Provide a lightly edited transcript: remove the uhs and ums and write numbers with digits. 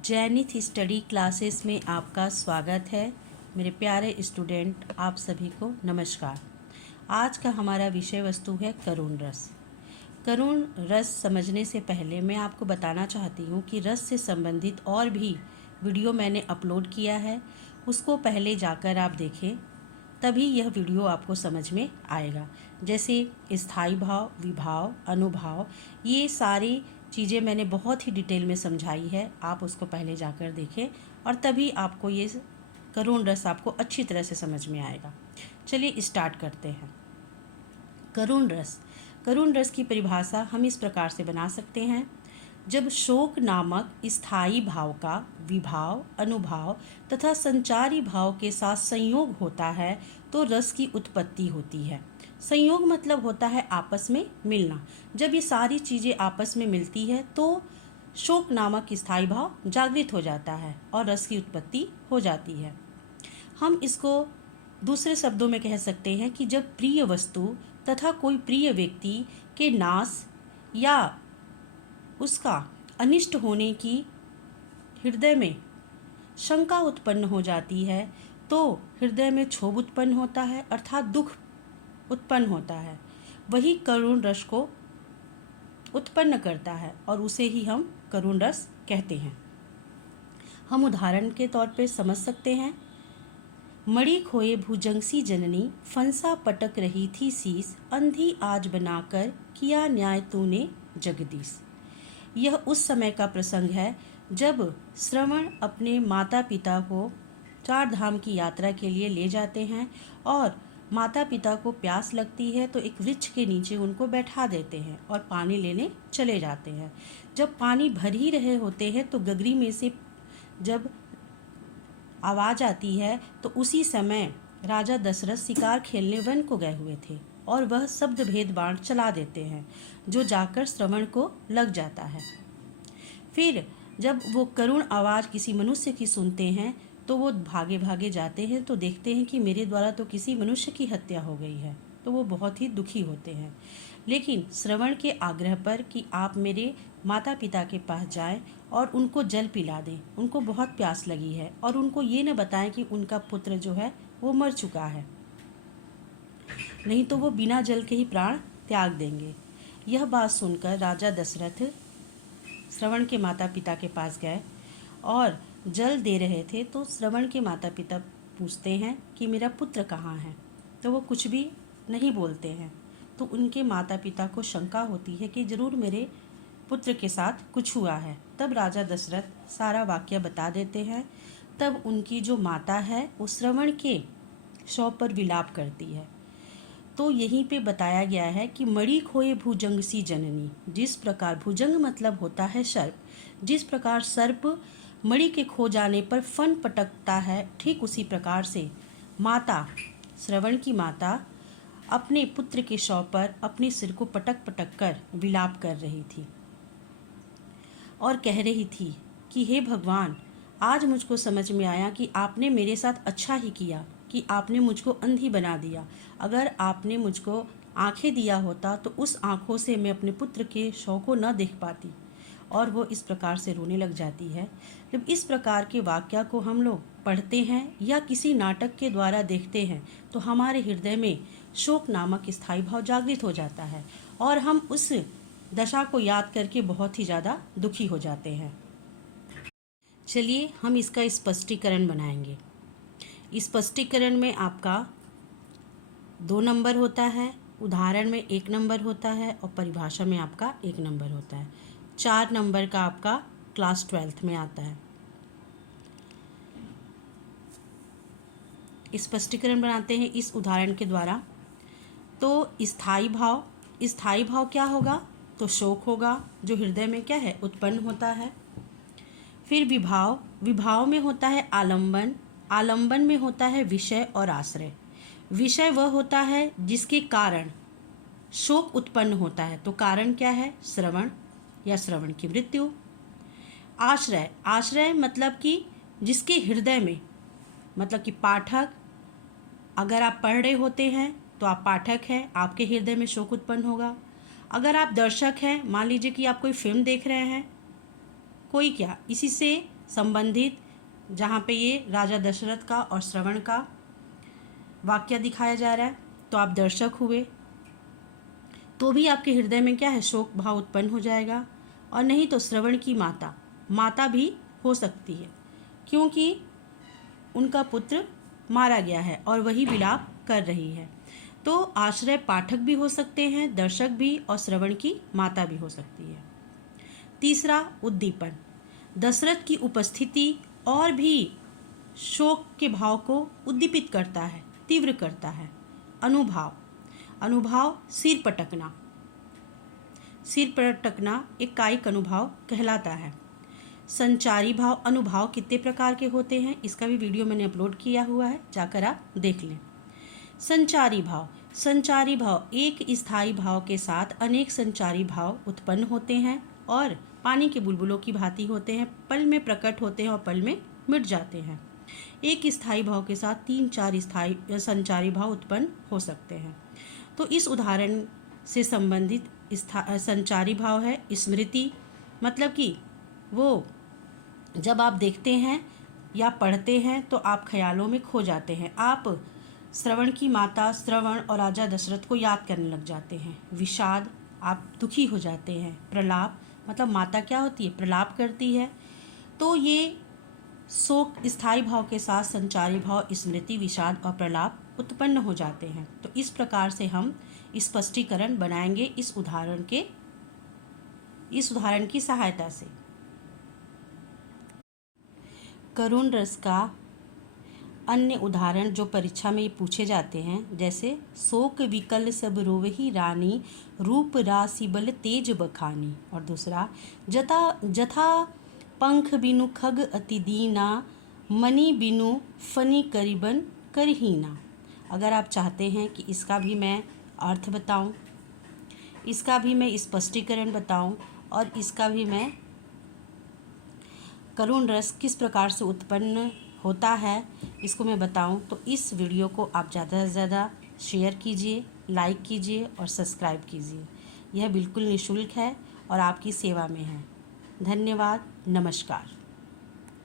Zenith study classes में आपका स्वागत है। मेरे प्यारे स्टूडेंट, आप सभी को नमस्कार। आज का हमारा विषय वस्तु है करुण रस। करुण रस समझने से पहले मैं आपको बताना चाहती हूँ कि रस से संबंधित और भी वीडियो मैंने अपलोड किया है, उसको पहले जाकर आप देखें, तभी यह वीडियो आपको समझ में आएगा। जैसे स्थायी भाव, विभाव, अनुभाव, ये सारी चीज़ें मैंने बहुत ही डिटेल में समझाई है। आप उसको पहले जाकर देखें और तभी आपको ये करुण रस आपको अच्छी तरह से समझ में आएगा। चलिए स्टार्ट करते हैं। करुण रस की परिभाषा हम इस प्रकार से बना सकते हैं। जब शोक नामक स्थायी भाव का विभाव, अनुभाव तथा संचारी भाव के साथ संयोग होता है तो रस की उत्पत्ति होती है। संयोग मतलब होता है आपस में मिलना। जब ये सारी चीज़ें आपस में मिलती है तो शोक नामक स्थायी भाव जागृत हो जाता है और रस की उत्पत्ति हो जाती है। हम इसको दूसरे शब्दों में कह सकते हैं कि जब प्रिय वस्तु तथा कोई प्रिय व्यक्ति के नाश या उसका अनिष्ट होने की हृदय में शंका उत्पन्न हो जाती है तो हृदय में क्षोभ उत्पन्न होता है, अर्थात दुख उत्पन्न होता है। वही करुण रस को उत्पन्न करता है और उसे ही हम करुण रस कहते हैं। हम उदाहरण के तौर पे समझ सकते हैं। मणि खोए भुजंगसी जननी, फंसा पटक रही थी शीस, अंधी आज बनाकर किया न्याय तूने जगदीश। यह उस समय का प्रसंग है जब श्रवण अपने माता पिता को चार धाम की यात्रा के लिए ले जाते हैं और माता पिता को प्यास लगती है तो एक वृक्ष के नीचे उनको बैठा देते हैं और पानी लेने चले जाते हैं। जब पानी भर ही रहे होते हैं तो गगरी में से जब आवाज़ आती है तो उसी समय राजा दशरथ शिकार खेलने वन को गए हुए थे और वह शब्द भेद बाण चला देते हैं जो जाकर श्रवण को लग जाता है। फिर जब वो करुण आवाज़ किसी मनुष्य की सुनते हैं तो वो भागे भागे जाते हैं तो देखते हैं कि मेरे द्वारा तो किसी मनुष्य की हत्या हो गई है, तो वो बहुत ही दुखी होते हैं। लेकिन श्रवण के आग्रह पर कि आप मेरे माता पिता के पास जाएं और उनको जल पिला दें, उनको बहुत प्यास लगी है, और उनको ये न बताएं कि उनका पुत्र जो है वो मर चुका है, नहीं तो वो बिना जल के ही प्राण त्याग देंगे। यह बात सुनकर राजा दशरथ श्रवण के माता पिता के पास गए और जल दे रहे थे तो श्रवण के माता पिता पूछते हैं कि मेरा पुत्र कहाँ है, तो वो कुछ भी नहीं बोलते हैं। तो उनके माता पिता को शंका होती है कि जरूर मेरे पुत्र के साथ कुछ हुआ है। तब राजा दशरथ सारा वाक्य बता देते हैं। तब उनकी जो माता है वो श्रवण के शव पर विलाप करती है। तो यहीं पे बताया गया है कि मणि खोए भुजंग सी जननी, जिस प्रकार भुजंग मतलब होता है सर्प, जिस प्रकार सर्प मणि के खो जाने पर फन पटकता है, ठीक उसी प्रकार से माता, श्रवण की माता अपने पुत्र के शव पर अपने सिर को पटक पटक कर विलाप कर रही थी और कह रही थी कि हे भगवान, आज मुझको समझ में आया कि आपने मेरे साथ अच्छा ही किया कि आपने मुझको अंधी बना दिया। अगर आपने मुझको आंखें दिया होता तो उस आंखों से मैं अपने पुत्र के शव को न देख पाती। और वो इस प्रकार से रोने लग जाती है। जब इस प्रकार के वाक्य को हम लोग पढ़ते हैं या किसी नाटक के द्वारा देखते हैं तो हमारे हृदय में शोक नामक स्थायी भाव जागृत हो जाता है और हम उस दशा को याद करके बहुत ही ज़्यादा दुखी हो जाते हैं। चलिए हम इसका स्पष्टीकरण बनाएंगे। स्पष्टीकरण में आपका 2 नंबर होता है, उदाहरण में 1 नंबर होता है और परिभाषा में आपका 1 नंबर होता है। 4 नंबर का आपका क्लास 12th में आता है। स्पष्टीकरण बनाते हैं इस उदाहरण के द्वारा। तो स्थायी भाव क्या होगा, तो शोक होगा जो हृदय में क्या है, उत्पन्न होता है। फिर विभाव में होता है आलंबन में होता है विषय और आश्रय। विषय वह होता है जिसके कारण शोक उत्पन्न होता है, तो कारण क्या है, श्रवण या श्रवण की मृत्यु। आश्रय मतलब कि जिसके हृदय में, मतलब कि पाठक, अगर आप पढ़ रहे होते हैं तो आप पाठक हैं, आपके हृदय में शोक उत्पन्न होगा। अगर आप दर्शक हैं, मान लीजिए कि आप कोई फिल्म देख रहे हैं, कोई क्या, इसी से संबंधित, जहाँ पे ये राजा दशरथ का और श्रवण का वाक्य दिखाया जा रहा है, तो आप दर्शक हुए, तो भी आपके हृदय में क्या है, शोक भाव उत्पन्न हो जाएगा। और नहीं तो श्रवण की माता भी हो सकती है, क्योंकि उनका पुत्र मारा गया है और वही विलाप कर रही है। तो आश्रय पाठक भी हो सकते हैं, दर्शक भी, और श्रवण की माता भी हो सकती है। तीसरा, उद्दीपन। दशरथ की उपस्थिति और भी शोक के भाव को उद्दीपित करता है, तीव्र करता है। अनुभाव सिर पटकना एक कायिक अनुभाव कहलाता है। संचारी भाव, अनुभाव कितने प्रकार के होते हैं, इसका भी वीडियो मैंने अपलोड किया हुआ है, जाकर आप देख लें। संचारी भाव एक स्थायी भाव के साथ अनेक संचारी भाव उत्पन्न होते हैं और पानी के बुलबुलों की भांति होते हैं, पल में प्रकट होते हैं और पल में मिट जाते हैं। एक स्थायी भाव के साथ 3-4 स्थायी संचारी भाव उत्पन्न हो सकते हैं। तो इस उदाहरण से संबंधित संचारी भाव है स्मृति, मतलब कि वो जब आप देखते हैं या पढ़ते हैं तो आप ख्यालों में खो जाते हैं, आप श्रवण की माता श्रवण और राजा दशरथ को याद करने लग जाते हैं। विषाद, आप दुखी हो जाते हैं। प्रलाप, मतलब माता क्या होती है, प्रलाप करती है। तो ये शोक स्थायी भाव के साथ संचारी भाव स्मृति, विषाद और प्रलाप उत्पन्न हो जाते हैं। तो इस प्रकार से हम स्पष्टीकरण बनाएंगे इस उदाहरण की सहायता से। करुण रस का अन्य उदाहरण जो परीक्षा में ये पूछे जाते हैं, जैसे शोक विकल सब रोवही रानी, रूप राशि बल तेज बखानी। और दूसरा, जथा पंख बिनु खग अति दीना, मणि बिनु फनी करिबन करहीना। अगर आप चाहते हैं कि इसका भी मैं अर्थ बताऊं, इसका भी मैं स्पष्टीकरण बताऊं और इसका भी मैं करुण रस किस प्रकार से उत्पन्न होता है इसको मैं बताऊं, तो इस वीडियो को आप ज़्यादा से ज़्यादा शेयर कीजिए, लाइक कीजिए और सब्सक्राइब कीजिए। यह बिल्कुल निःशुल्क है और आपकी सेवा में है। धन्यवाद, नमस्कार।